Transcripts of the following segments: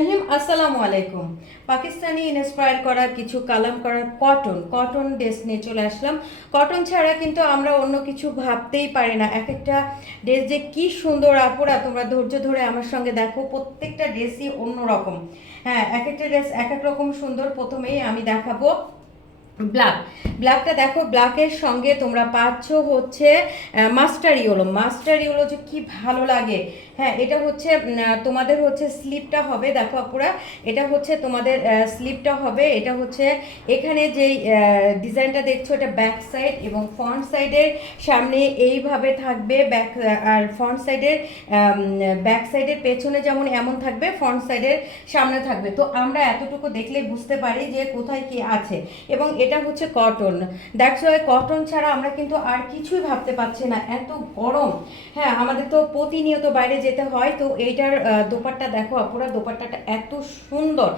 রহিম আসসালামু আলাইকুম। পাকিস্তানি ইন্সপায়ার করা কিছু কালাম করা কটন ড্রেস নিয়ে চলে আসলাম। কটন ছাড়া কিন্তু আমরা অন্য কিছু ভাবতেই পারি না। এক একটা ড্রেস যে কি সুন্দর আপুরা, তোমরা ধৈর্য ধরে আমার সঙ্গে দেখো, প্রত্যেকটা ড্রেসই অন্যরকম। হ্যাঁ, এক একটা ড্রেস এক এক রকম সুন্দর। প্রথমেই আমি দেখাবো ব্ল্যাকটা দেখো, ব্ল্যাকের সঙ্গে তোমরা পাচ্ছ হচ্ছে মাস্টার ইয়েলো যে কি ভালো লাগে। হ্যাঁ, এটা হচ্ছে তোমাদের হচ্ছে স্লিপটা হবে, দেখো আপুরা, এটা হচ্ছে তোমাদের স্লিপটা হবে। এটা হচ্ছে এখানে যেই ডিজাইনটা দেখছো এটা ব্যাক সাইড, এবং ফ্রন্ট সাইডের সামনে এইভাবে থাকবে ব্যাক, আর ফ্রন্ট সাইডের ব্যাক সাইডের পেছনে যেমন এমন থাকবে, ফ্রন্ট সাইডের সামনে থাকবে। তো আমরা এতটুকু দেখলেই বুঝতে পারি যে কোথায় কি আছে। এবং এটা হচ্ছে কটন, দ্যাটস ওয়াই কটন ছাড়া আমরা কিন্তু আর কিছুই ভাবতে পারছি না, এত গরম। হ্যাঁ, আমাদের তো প্রতিনিয়ত বাইরে যেতে হয়। তো এইটার দোপাট্টা দেখো আপুরা, দোপাট্টাটা এত সুন্দর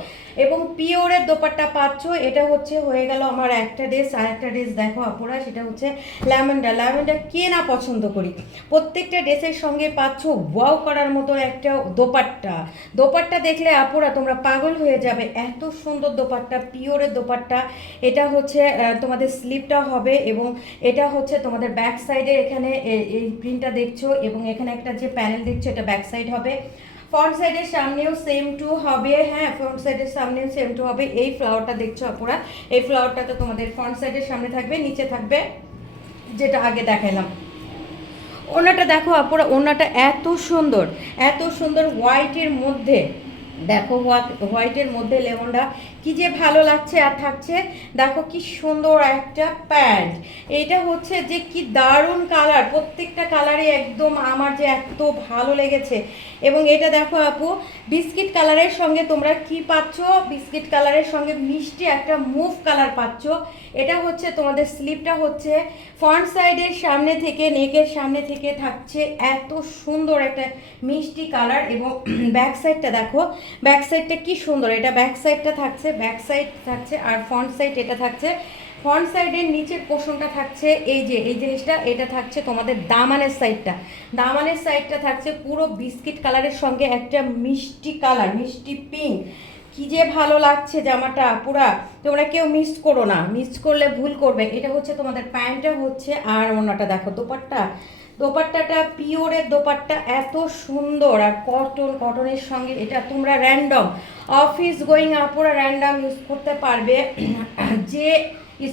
এবং পিওরের দোপাট্টা পাচ্ছ। এটা হচ্ছে হয়ে গেল আমার একটা ড্রেস। আর একটা ড্রেস দেখো আপুরা, সেটা হচ্ছে ল্যাভেন্ডার কে না পছন্দ করি। প্রত্যেকটা ড্রেসের সঙ্গে পাচ্ছ ওয়াও করার মতো একটা দোপাট্টা দেখলে আপুরা তোমরা পাগল হয়ে যাবে, এত সুন্দর দোপাট্টা, পিওরের দোপাট্টা। এটা হচ্ছে তোমাদের স্লিপটা হবে, এবং এটা হচ্ছে তোমাদের ব্যাক সাইডের এখানে এই প্রিন্টটা দেখছো, এবং এখানে একটা যে প্যানেল দেখছো এটা ব্যাক সাইড হবে। ফ্রন্ট সাইডের সামনেও সেম টু হবে। হ্যাঁ, ফ্রন্ট সাইডের সামনেও সেম টু হবে। এই ফ্লাওয়ারটা দেখছো আপুরা, এই ফ্লাওয়ারটা তো তোমাদের ফ্রন্ট সাইডের সামনে থাকবে, নিচে থাকবে যেটা আগে দেখালাম। ওনাটা দেখো আপুরা, ওনাটা এত সুন্দর হোয়াইটের মধ্যে, দেখো হোয়াইটের মধ্যে লেমনটা কি যে ভালো লাগছে। আর থাকছে দেখো কি সুন্দর একটা প্যান্ট। এইটা হচ্ছে যে কি দারুণ কালার, প্রত্যেকটা কালারই একদম আমার যে এত ভালো লেগেছে। এবং এটা দেখো আপু, বিস্কিট কালারের সঙ্গে তোমরা কি পাচ্ছ, বিস্কিট কালারের সঙ্গে মিষ্টি একটা মুভ কালার পাচ্ছ। এটা হচ্ছে তোমাদের স্লিপটা হচ্ছে ফ্রন্ট সাইডের সামনে থেকে, নেকের সামনে থেকে থাকছে এত সুন্দর একটা মিষ্টি কালার। এবং ব্যাক সাইডটা দেখো, ব্যাক সাইডটা কি সুন্দর, এটা ব্যাক সাইডটা থাকছে, ব্যাক সাইড থাকছে, আর ফ্রন্ট সাইড এটা থাকছে। ফ্রন্ট সাইডের নিচের পোর্শনটা থাকছে এই যে এই জিনিসটা, এটা থাকছে তোমাদের দামানের সাইডটা থাকছে পুরো বিস্কিট কালারের সঙ্গে একটা মিষ্টি কালার, মিষ্টি পিঙ্ক। কি যে ভালো লাগছে জামাটা পুরা, তোমরা কেউ মিস করো না, মিস করলে ভুল করবে। এটা হচ্ছে তোমাদের প্যান্টটা হচ্ছে, আর অন্যটা দেখো দোপাট্টাটা পিওরের দোপাট্টা, এত সুন্দর। আর কটনের সঙ্গে এটা তোমরা র্যান্ডম অফিস গোয়িং আপুরা র্যান্ডম ইউজ করতে পারবে। যে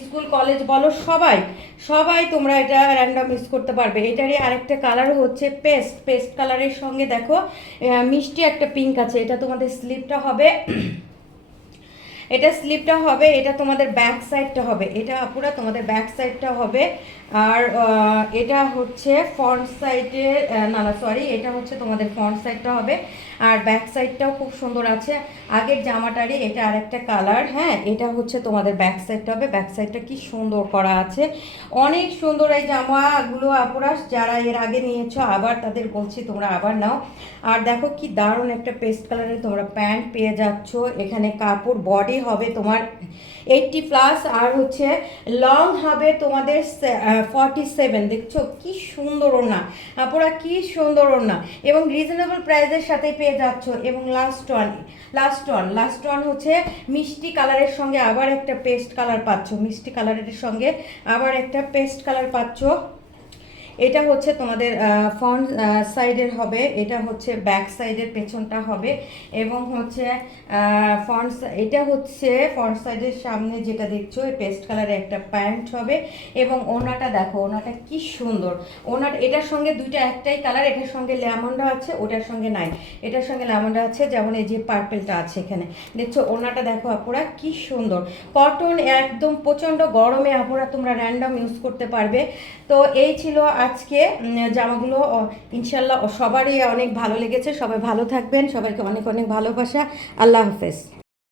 স্কুল কলেজ বলো, সবাই তোমরা এটা র্যান্ডম ইউজ করতে পারবে। এটারই আরেকটা কালার হচ্ছে পেস্ট কালারের সঙ্গে দেখো মিষ্টি একটা পিঙ্ক আছে। এটা তোমাদের স্লিপটা হবে, এটা তোমাদের ব্যাক সাইডটা হবে, এটা পুরো তোমাদের ব্যাক সাইডটা হবে। আর এটা হচ্ছে ফ্রন্ট সাইডের, সরি, এটা হচ্ছে তোমাদের ফ্রন্ট সাইডটা হবে। আর ব্যাক সাইডটাও খুব সুন্দর আছে, আগের জামাটারই এটা আরেকটা কালার। হ্যাঁ, এটা হচ্ছে তোমাদের ব্যাক সাইডটা হবে, ব্যাক সাইডটা কি সুন্দর করা আছে, অনেক সুন্দর এই জামাগুলো আপুরা। যারা এর আগে নিয়েছো আবার তাদের বলছি তোমরা আবার নাও। আর দেখো কি দারুণ একটা পেস্ট কালারের তোমরা প্যান্ট পেয়ে যাচ্ছ। এখানে কাপড় বডি হবে তোমার 80+, আর হচ্ছে লং হবে তোমাদের 47। দেখছো কি সুন্দর ওড়না আপুরা, কি সুন্দর ওড়না, এবং রিজনেবল প্রাইসের সাথে পেয়ে যাচ্ছ। এবং লাস্ট ওয়ান হচ্ছে মিষ্টি কালারের সঙ্গে আবার একটা পেস্ট কালার পাচ্ছ, মিষ্টি কালারের সঙ্গে আবার একটা পেস্ট কালার পাচ্ছ। এটা হচ্ছে তোমাদের ফ্রন্ট সাইডের হবে, এটা হচ্ছে ব্যাক সাইডের পেছনটা হবে। এবং হচ্ছে এটা হচ্ছে ফ্রন্ট সাইডের সামনে যেটা দেখছো এই পেস্ট কালারের একটা প্যান্ট হবে। এবং ওনাটা দেখো, ওনাটা কি সুন্দর, এটার সঙ্গে দুইটা একটাই কালার, এটার সঙ্গে লেমনটা আছে, ওটার সঙ্গে নাই, এটার সঙ্গে লেমনটা আছে, যেমন এই যে পার্পেলটা আছে এখানে দেখছো। ওনাটা দেখো আপুরা কি সুন্দর, কটন, একদম প্রচণ্ড গরমে আপুরা তোমরা র্যান্ডম ইউজ করতে পারবে। তো এই ছিল আজকে জামাগুলো। ইনশাল্লাহ সবারই অনেক ভালো লেগেছে, সবাই ভালো থাকবেন, সবাইকে অনেক অনেক ভালোবাসা। আল্লাহ হাফেজ।